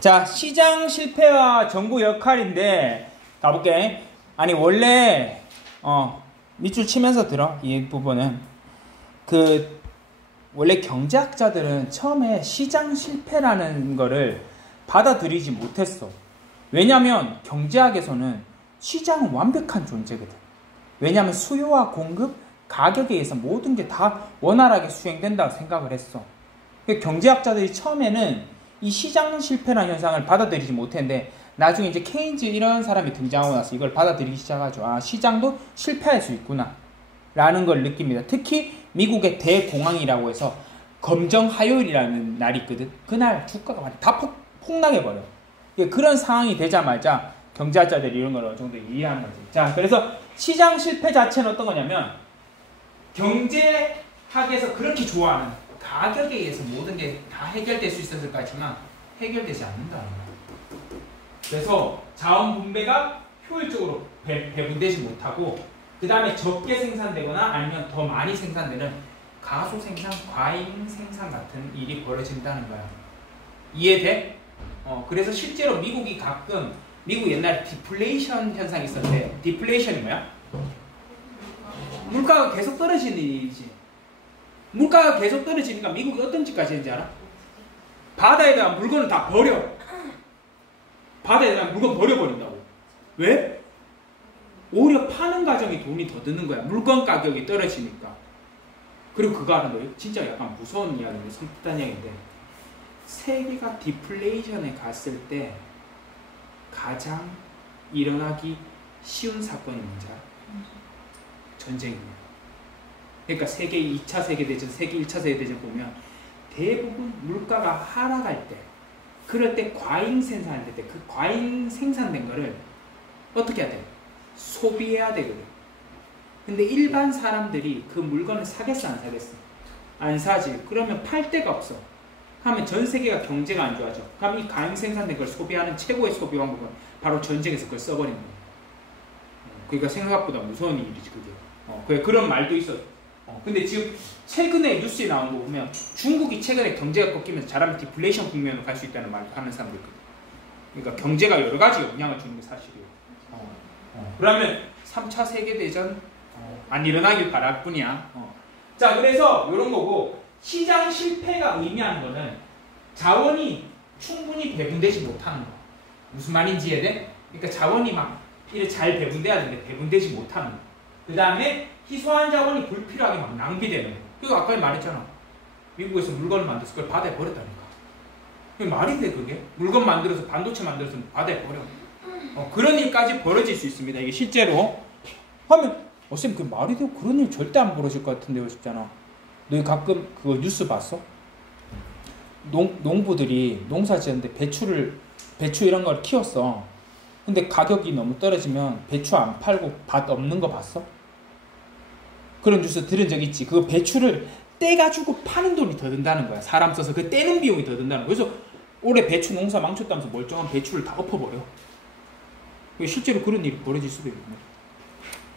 자, 시장 실패와 정부 역할인데 가볼게. 아니 원래 밑줄 치면서 들어. 이 부분은 원래 경제학자들은 처음에 시장 실패라는 거를 받아들이지 못했어. 왜냐면 경제학에서는 시장은 완벽한 존재거든. 왜냐면 수요와 공급, 가격에 의해서 모든 게 다 원활하게 수행된다고 생각을 했어. 경제학자들이 처음에는 이 시장 실패라는 현상을 받아들이지 못했는데 나중에 이제 케인즈 이런 사람이 등장하고 나서 이걸 받아들이기 시작하죠. 아, 시장도 실패할 수 있구나 라는 걸 느낍니다. 특히 미국의 대공황이라고 해서 검정하요일이라는 날이 있거든. 그날 주가가 많이 다 폭락해버려. 그런 상황이 되자마자 경제학자들이 이런 걸 어느 정도 이해하는 거지. 자, 그래서 시장 실패 자체는 어떤 거냐면 경제학에서 그렇게 좋아하는 가격에 의해서 모든 게 다 해결될 수 있었을 거지만 해결되지 않는다는 거야. 그래서 자원 분배가 효율적으로 배분되지 못하고 그 다음에 적게 생산되거나 아니면 더 많이 생산되는 가소 생산, 과잉 생산 같은 일이 벌어진다는 거야. 이해돼? 그래서 실제로 미국이 가끔 미국 옛날에 디플레이션 현상이 있었는데 디플레이션이 뭐야? 물가가 계속 떨어지는 일이지. 물가가 계속 떨어지니까 미국이 어떤 짓까지 했는지 알아? 바다에다가 물건을 다 버려. 바다에다가 물건 버려버린다고. 왜? 오히려 파는 과정이 돈이 더 드는 거야. 물건 가격이 떨어지니까. 그리고 그거 알아? 너 진짜 약간 무서운 이야기인데, 섬뜩한 이야기인데 세계가 디플레이션에 갔을 때 가장 일어나기 쉬운 사건이 뭔지 알아? 전쟁이야. 그러니까 세계 2차 세계대전, 세계 1차 세계대전 보면 대부분 물가가 하락할 때, 그럴 때 과잉 생산할 때 그 과잉 생산된 거를 어떻게 해야 돼? 소비해야 되거든. 근데 일반 사람들이 그 물건을 사겠어 안 사겠어? 안 사지. 그러면 팔 데가 없어. 하면 전 세계가 경제가 안 좋아져. 그럼 이 과잉 생산된 걸 소비하는 최고의 소비 방법은 바로 전쟁에서 그걸 써버리는 거야. 그러니까 생각보다 무서운 일이지 그게. 그런 말도 있어. 근데 지금 최근에 뉴스에 나온 거 보면 중국이 최근에 경제가 꺾이면서 잘하면 디플레이션 국면으로 갈 수 있다는 말을 하는 사람도 있거든. 그러니까 경제가 여러 가지 영향을 주는 게 사실이에요. 그러면 3차 세계대전 안 일어나길 바랄 뿐이야. 자, 그래서 이런 거고, 시장 실패가 의미하는 거는 자원이 충분히 배분되지 못하는 거. 무슨 말인지 이해돼? 그러니까 자원이 막 이렇게 잘 배분돼야 되는데 배분되지 못하는 거. 그 다음에 희소한 자원이 불필요하게 막 낭비되는 거. 그리고 아까 말했잖아. 미국에서 물건을 만들어서 그걸 바다에 버렸다니까. 그게 말이 돼, 그게? 물건 만들어서 반도체 만들어서 바다에 버려. 그런 일까지 벌어질 수 있습니다. 이게 실제로 하면 쌤, 그 말이 돼? 그런 일 절대 안 벌어질 것 같은데요, 싶잖아. 너 가끔 그거 뉴스 봤어? 농부들이 농사 지었는데 배추 이런 걸 키웠어. 근데 가격이 너무 떨어지면 배추 안 팔고 밭 없는 거 봤어? 그런 뉴스 들은 적 있지. 그 배추를 떼가지고 파는 돈이 더 든다는 거야. 사람 써서 그 떼는 비용이 더 든다는 거야. 그래서 올해 배추 농사 망쳤다면서 멀쩡한 배추를 다 엎어버려. 실제로 그런 일이 벌어질 수도 있는 거야.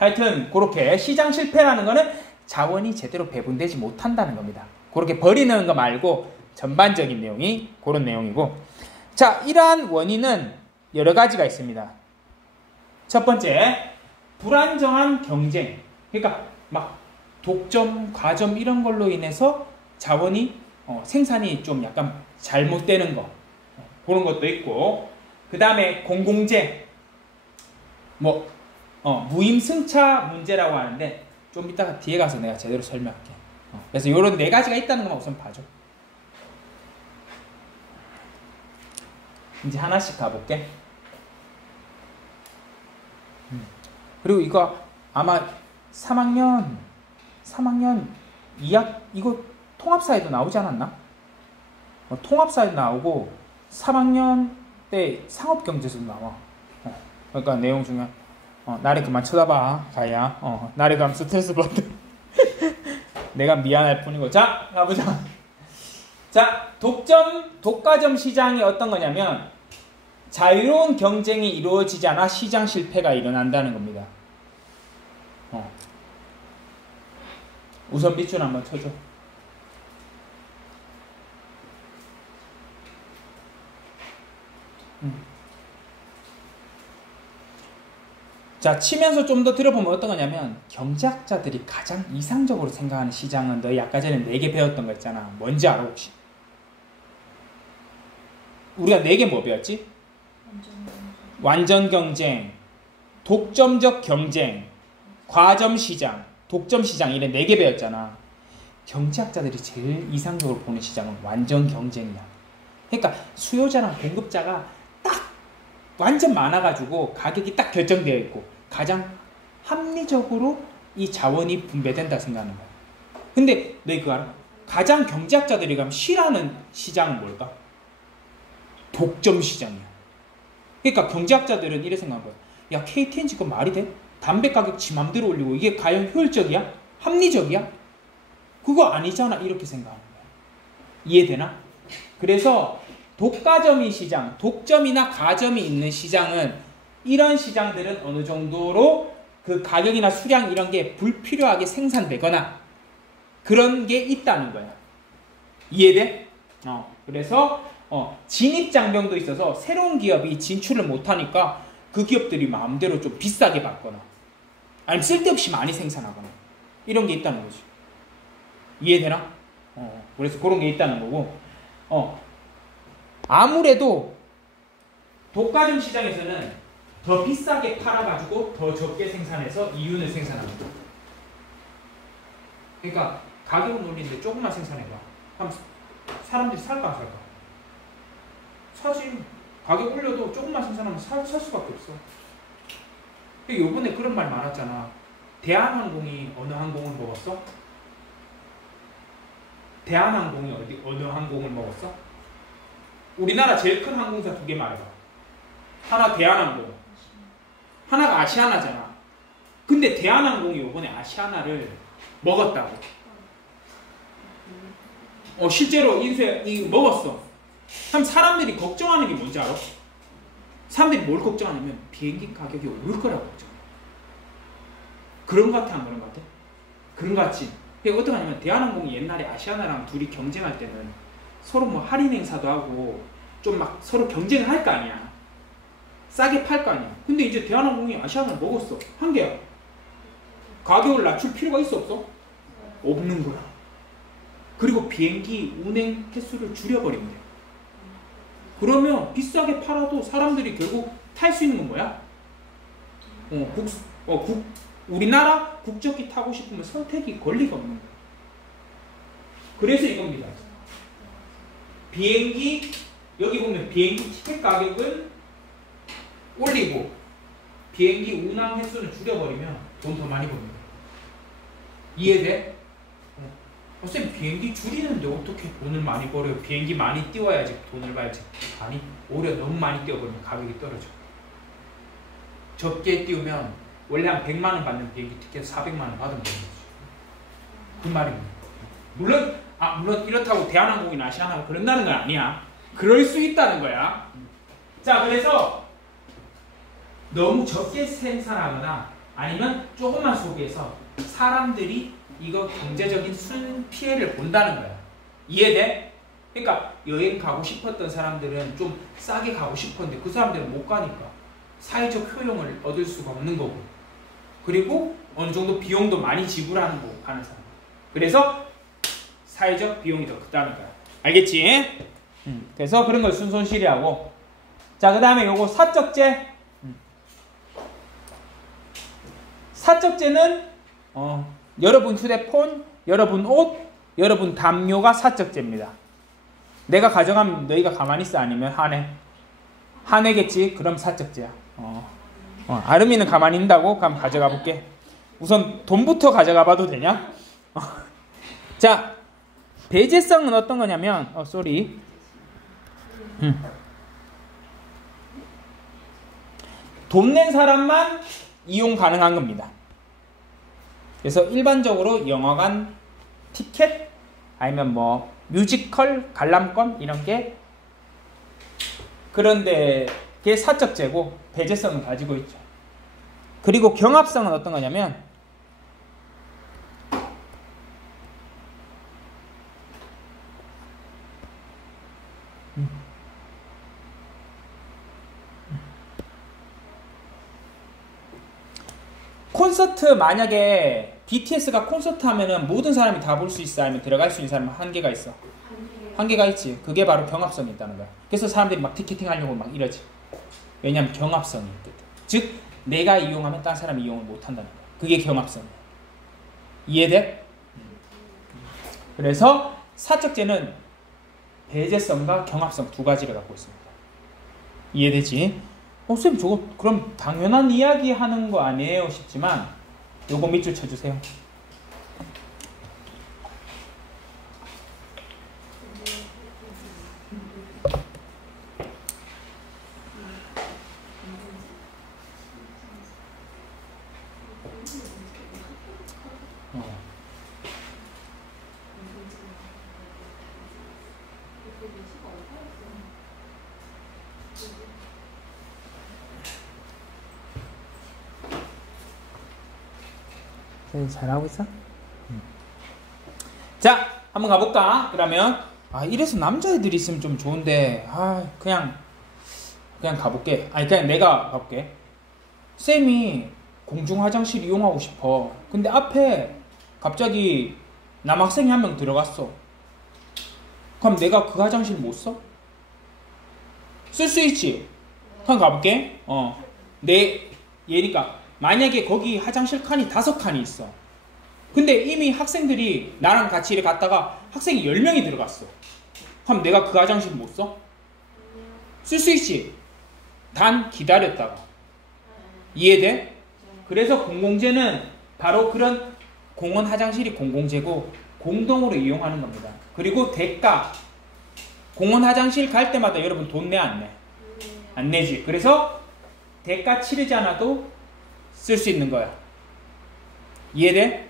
하여튼 그렇게 시장 실패라는 거는 자원이 제대로 배분되지 못한다는 겁니다. 그렇게 버리는 거 말고 전반적인 내용이 그런 내용이고, 자, 이러한 원인은 여러 가지가 있습니다. 첫 번째, 불안정한 경쟁. 그러니까 막 독점, 과점 이런 걸로 인해서 자원이 생산이 좀 약간 잘못되는 거, 그런 것도 있고, 그 다음에 공공재, 무임승차 문제라고 하는데 좀 이따가 뒤에 가서 내가 제대로 설명할게. 그래서 이런 네 가지가 있다는 것만 우선 봐줘. 이제 하나씩 가볼게. 그리고 이거 아마 3학년 2학 이거 통합사에도 나오지 않았나? 통합사에도 나오고 3학년 때 상업경제에서도 나와. 그러니까 내용 중에 나를 그만 쳐다봐, 가야. 나를 가면 스트레스 받아. 내가 미안할 뿐이고. 자, 가보자. 자, 독과점 시장이 어떤 거냐면 자유로운 경쟁이 이루어지지 않아 시장 실패가 일어난다는 겁니다. 우선 밑줄 한번 쳐줘. 자, 치면서 좀 더 들어보면 어떤 거냐면 경제학자들이 가장 이상적으로 생각하는 시장은 너희 아까 전에 4개 배웠던 거 있잖아. 뭔지 알아 혹시? 우리가 4개 뭐 배웠지? 완전 경쟁, 독점적 경쟁, 과점 시장, 독점 시장 이래 4개 배웠잖아. 경제학자들이 제일 이상적으로 보는 시장은 완전 경쟁이야. 그러니까 수요자랑 공급자가 딱 완전 많아가지고 가격이 딱 결정되어 있고 가장 합리적으로 이 자원이 분배된다 생각하는 거야. 근데 너희 그거 알아? 가장 경제학자들이 가면 싫어하는 시장은 뭘까? 독점 시장이야. 그러니까 경제학자들은 이래 생각한 거야. 야, KTNG 그거 말이 돼? 담배 가격 지 맘대로 올리고 이게 과연 효율적이야? 합리적이야? 그거 아니잖아. 이렇게 생각하는 거야. 이해되나? 그래서 독과점이 시장, 독점이나 가점이 있는 시장은 이런 시장들은 어느 정도로 그 가격이나 수량 이런 게 불필요하게 생산되거나 그런 게 있다는 거야. 이해돼? 그래서 진입장벽도 있어서 새로운 기업이 진출을 못하니까 그 기업들이 마음대로 좀 비싸게 받거나 아니면 쓸데없이 많이 생산하거나 이런 게 있다는 거지. 이해되나? 그래서 그런 게 있다는 거고 아무래도 독과점 시장에서는 더 비싸게 팔아가지고 더 적게 생산해서 이윤을 생산합니다. 그러니까 가격은 올리는데 조금만 생산해봐. 그럼 사람들이 살까 안 살까? 사지. 가격 올려도 조금만 생산하면 살 수밖에 없어. 요번에 그런 말 많았잖아. 대한항공이 어느 항공을 먹었어? 대한항공이 어느 항공을 먹었어? 우리나라 제일 큰 항공사 2개 말해봐. 하나 대한항공, 하나가 아시아나잖아. 근데 대한항공이 이번에 아시아나를 먹었다고. 실제로 먹었어. 그럼 사람들이 걱정하는 게 뭔지 알아? 사람들이 뭘 걱정하냐면 비행기 가격이 오를 거라고 걱정해. 그런 것 같아, 안 그런 것 같아? 그런 것 같지? 그러니까 어떻게 하냐면 대한항공이 옛날에 아시아나랑 둘이 경쟁할 때는 서로 뭐 할인 행사도 하고 좀 막 서로 경쟁을 할 거 아니야. 싸게 팔 거 아니야. 근데 이제 대한항공이 아시아나를 먹었어. 한 개야. 가격을 낮출 필요가 있어 없어? 없는 거야. 그리고 비행기 운행 횟수를 줄여버린대. 그러면 비싸게 팔아도 사람들이 결국 탈 수 있는 건 뭐야? 우리나라 국적기 타고 싶으면 선택이 권리가 없는 거야. 그래서 이겁니다. 비행기 여기 보면 비행기 티켓 가격은 올리고 비행기 운항 횟수는 줄여버리면 돈 더 많이 벌니다. 이해돼? 선생님 비행기 줄이는데 어떻게 돈을 많이 벌어요? 비행기 많이 띄워야지 돈을 벌지. 아니 오히려 너무 많이 띄워버리면 가격이 떨어져. 적게 띄우면 원래 한 100만원 받는 비행기 티켓 400만원 받으면 되는 거지. 그 말입니다. 물론 이렇다고 대한항공이나 아시아나가 그런다는 건 아니야. 그럴 수 있다는 거야. 자, 그래서 너무 적게 생산하거나 아니면 조금만 소비해서 사람들이 이거 경제적인 순피해를 본다는 거야. 이해돼? 그러니까 여행 가고 싶었던 사람들은 좀 싸게 가고 싶었는데 그 사람들은 못 가니까 사회적 효용을 얻을 수가 없는 거고, 그리고 어느 정도 비용도 많이 지불하는 거고 가는 사람. 그래서 사회적 비용이 더 크다는 거야. 알겠지? 그래서 그런 걸 순손실이하고. 자, 그 다음에 요거 사적재. 사적재는 여러분 휴대폰, 여러분 옷, 여러분 담요가 사적재입니다. 내가 가져가면 너희가 가만히 있어? 아니면 화내겠지? 그럼 사적재야. 아름이는 가만히 있다고? 그럼 가져가 볼게. 우선 돈부터 가져가 봐도 되냐? 자, 배제성은 어떤 거냐면 돈 낸 사람만 이용 가능한 겁니다. 그래서 일반적으로 영화관 티켓 아니면 뭐 뮤지컬 관람권 이런 게 그런데 게 사적재고 배제성을 가지고 있죠. 그리고 경합성은 어떤 거냐면 콘서트 만약에 BTS가 콘서트 하면은 모든 사람이 다 볼 수 있어? 아니면 들어갈 수 있는 사람은 한계가 있어? 한계가 있지. 그게 바로 경합성이 있다는 거야. 그래서 사람들이 막 티켓팅 하려고 막 이러지. 왜냐면 경합성이 있거든. 즉 내가 이용하면 다른 사람이 이용을 못 한다는 거야. 그게 경합성이야. 이해돼? 그래서 사적제는 배제성과 경합성 두 가지를 갖고 있습니다. 이해되지? 선생님 저거 그럼 당연한 이야기 하는 거 아니에요? 싶지만 요거 밑줄 쳐주세요. 잘하고 있어? 자, 한번 가볼까? 그러면 이래서 남자애들이 있으면 좀 좋은데 그냥 가볼게. 그냥 내가 가볼게. 쌤이 공중 화장실 이용하고 싶어. 근데 앞에 갑자기 남학생이 한 명 들어갔어. 그럼 내가 그 화장실 못 써? 쓸 수 있지? 한번 가볼게. 얘니까 만약에 거기 화장실 칸이 5칸이 있어. 근데 이미 학생들이 나랑 같이 이렇게 갔다가 학생이 10명이 들어갔어. 그럼 내가 그 화장실 못 써? 쓸 수 있지? 단 기다렸다가. 이해돼? 그래서 공공재는 바로 그런 공원 화장실이 공공재고 공동으로 이용하는 겁니다. 그리고 대가. 공원 화장실 갈 때마다 여러분 돈 내 안 내? 안 내지. 그래서 대가 치르지 않아도 쓸 수 있는 거야. 이해돼?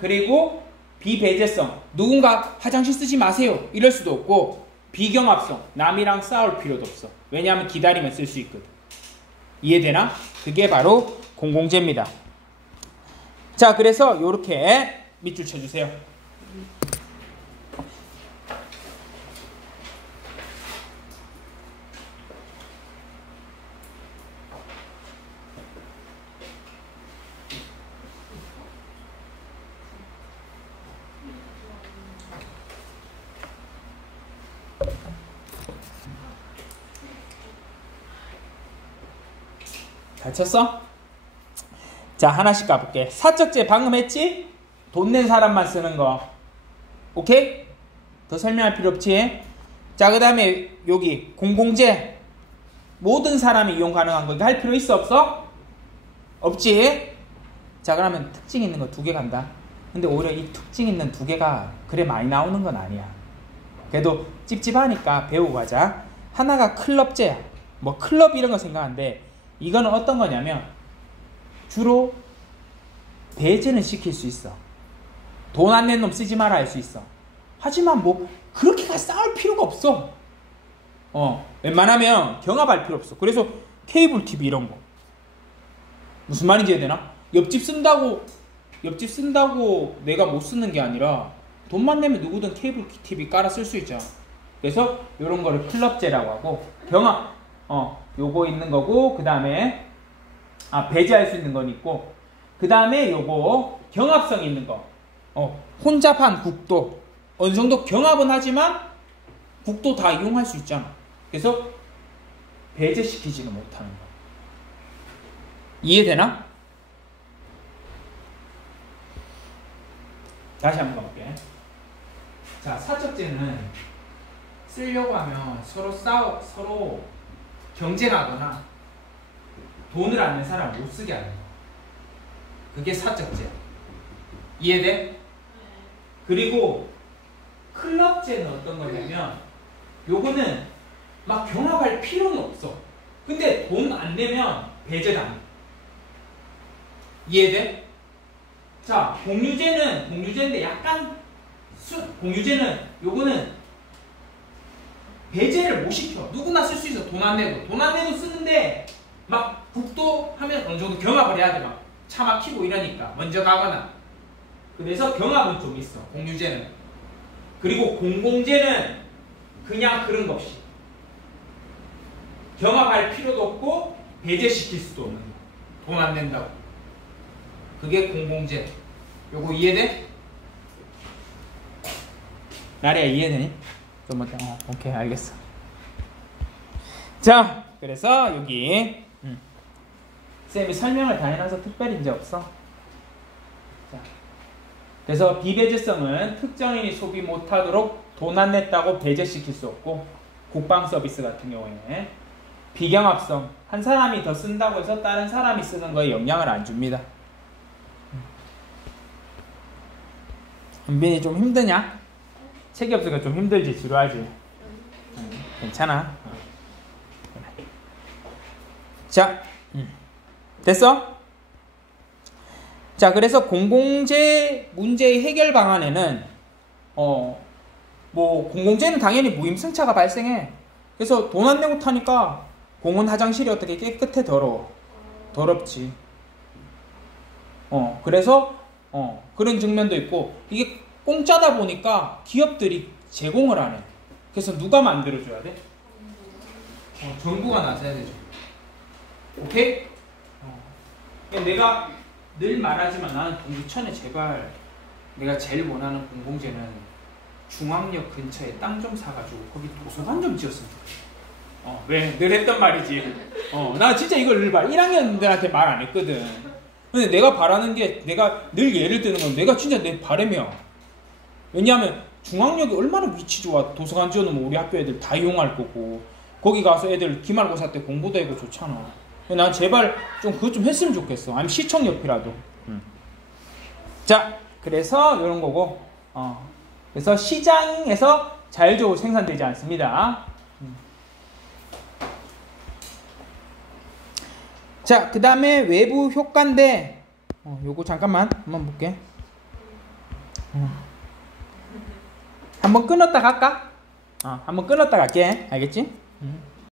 그리고 비배제성. 누군가 화장실 쓰지 마세요. 이럴 수도 없고 비경합성. 남이랑 싸울 필요도 없어. 왜냐하면 기다리면 쓸 수 있거든. 이해되나? 그게 바로 공공재입니다. 자, 그래서 요렇게 밑줄 쳐주세요. 잘 쳤어? 자, 하나씩 가볼게. 사적제 방금 했지? 돈 낸 사람만 쓰는 거. 오케이? 더 설명할 필요 없지? 자, 그 다음에 여기 공공재. 모든 사람이 이용 가능한 거. 이거 할 필요 있어 없어? 없지? 자, 그러면 특징 있는 거 2개 간다. 근데 오히려 이 특징 있는 2개가 그래 많이 나오는 건 아니야. 그래도 찝찝하니까 배우고 가자. 하나가 클럽제야. 뭐 클럽 이런 거 생각하는데 이거는 어떤 거냐면 주로 배제는 시킬 수 있어. 돈 안 낸 놈 쓰지 마라 할 수 있어. 하지만 뭐 그렇게 싸울 필요가 없어. 웬만하면 경합할 필요 없어. 그래서 케이블 TV 이런 거 무슨 말인지 이해되나? 옆집 쓴다고 내가 못 쓰는 게 아니라 돈만 내면 누구든 케이블 TV 깔아 쓸 수 있잖아. 그래서 이런 거를 클럽제라고 하고 경합 요거 있는 거고, 그 다음에 배제할 수 있는 건 있고, 그 다음에 요거 경합성 있는 거. 혼잡한 국도 어느 정도 경합은 하지만 국도 다 이용할 수 있잖아. 그래서 배제시키지는 못하는 거. 이해되나? 다시 한번 가볼게. 자, 사적제는 쓰려고 하면 서로 경쟁하거나 돈을 안 낸 사람 못 쓰게 하는 거. 그게 사적제야. 이해돼? 그리고 클럽제는 어떤 거냐면 요거는 막 경합할 필요는 없어. 근데 돈 안 내면 배제당해. 이해돼? 자, 공유제인데 약간 공유제는 요거는 배제를 못 시켜. 누구나 쓸 수 있어. 돈 안 내도 쓰는데 막 국도 하면 어느 정도 경합을 해야 돼. 막 차 막히고 이러니까 먼저 가거나. 그래서 경합은 좀 있어. 공유제는. 그리고 공공제는 그냥 그런 거 없이 경합할 필요도 없고 배제시킬 수도 없는 거. 돈 안 낸다고. 그게 공공재. 요거 이해돼? 나리야 이해되니? 좀 어때? 오케이 알겠어. 자, 그래서 여기 쌤이 설명을 다 해놔서 특별히 이제 없어. 자, 그래서 비배제성은 특정인이 소비 못하도록 돈 안 냈다고 배제시킬 수 없고, 국방 서비스 같은 경우에는 비경합성, 한 사람이 더 쓴다고 해서 다른 사람이 쓰는 거에 영향을 안 줍니다. 은빈이 좀 힘드냐? 책이 없으니까 좀 힘들지, 지루하지? 괜찮아. 자, 됐어? 자, 그래서 공공재 문제의 해결 방안에는 뭐 공공재는 당연히 무임승차가 발생해. 그래서 돈 안 내고 타니까 공원 화장실이 어떻게 깨끗해? 더럽지. 그래서 그런 측면도 있고, 이게 공짜다 보니까 기업들이 제공을 하네. 그래서 누가 만들어줘야 돼? 정부가 나서야 되죠. 오케이? 내가 늘 말하지만 나는 동두천에 제발 내가 제일 원하는 공공재는 중앙역 근처에 땅 좀 사가지고 거기 도서관 좀 지었으면 좋겠어. 왜? 늘 했던 말이지. 나 진짜 이걸 늘 말 1학년들한테 말 안 했거든. 근데 내가 바라는 게, 내가 늘 예를 드는 건 내가 진짜 내 바람이야. 왜냐하면 중앙역이 얼마나 위치 좋아. 도서관 지어놓으면 우리 학교 애들 다 이용할 거고, 거기 가서 애들 기말고사 때 공부도 하고 좋잖아. 난 제발 좀 그것 좀 했으면 좋겠어. 아니면 시청 옆이라도. 자, 그래서 이런 거고, 그래서 시장에서 자율적으로 생산되지 않습니다. 자, 그 다음에 외부 효과인데, 요거 잠깐만 한번 볼게. 한번 끊었다 갈까? 한번 끊었다 갈게. 알겠지?